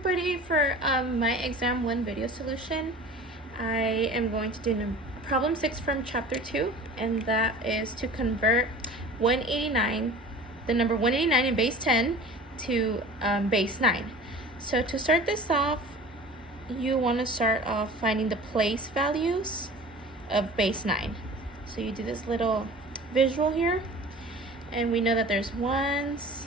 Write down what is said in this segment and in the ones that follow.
everybody, for my exam 1 video solution. I am going to do problem 6 from chapter 2, and that is to convert 189, the number 189 in base 10 to base 9. So to start this off, you want to start off finding the place values of base 9. So you do this little visual here, and we know that there's ones,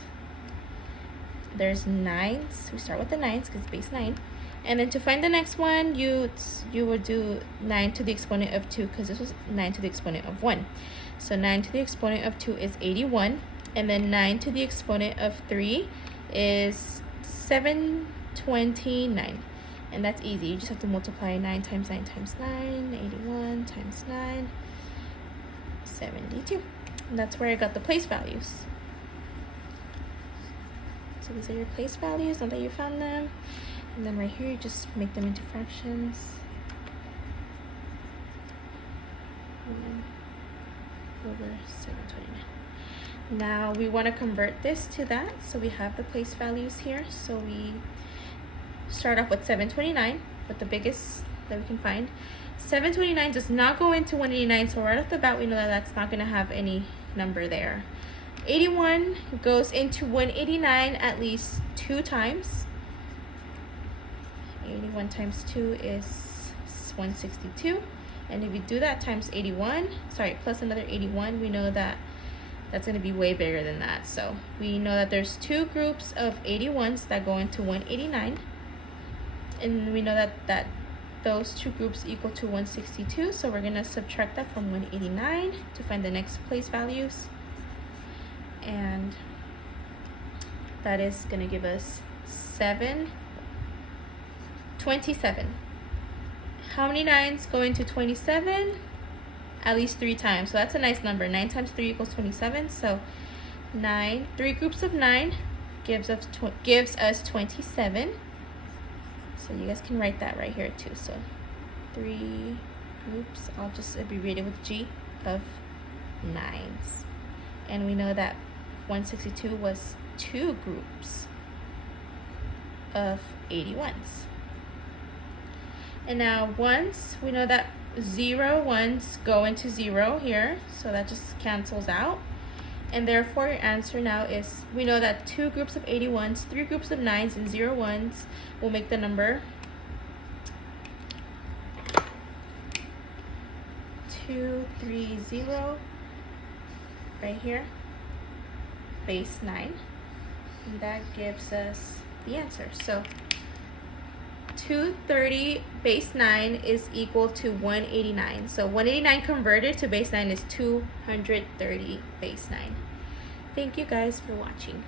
there's nines. We start with the nines because it's base 9. And then to find the next one, you would do 9 to the exponent of 2, because this was 9 to the exponent of 1. So 9 to the exponent of 2 is 81. And then 9 to the exponent of 3 is 729. And that's easy. You just have to multiply 9 times 9 times 9, 81 times 9, 72. And that's where I got the place values. So these are your place values, now that you found them. And then right here, you just make them into fractions. Over 729. Now we want to convert this to that. So we have the place values here. So we start off with 729, with the biggest that we can find. 729 does not go into 189, so right off the bat we know that that's not going to have any number there. 81 goes into 189 at least 2 times. 81 times 2 is 162. And if you do that times 81, plus another 81, we know that that's going to be way bigger than that. So we know that there's 2 groups of 81s that go into 189. And we know that those 2 groups equal to 162. So we're going to subtract that from 189 to find the next place values. And that is going to give us 27. How many 9s go into 27? At least 3 times. So that's a nice number. 9 times 3 equals 27. So 3 groups of 9 gives us 27. So you guys can write that right here too. So 3 groups, I'll just abbreviate it with G, of 9s. And we know that 162 was 2 groups of 81s. And now ones, we know that 0 ones go into 0 here, so that just cancels out. And therefore your answer now is, we know that 2 groups of 81s, 3 groups of 9s, and 0 ones will make the number 230 right here, base 9. And that gives us the answer. So 230 base 9 is equal to 189. So 189 converted to base 9 is 230 base 9. Thank you guys for watching.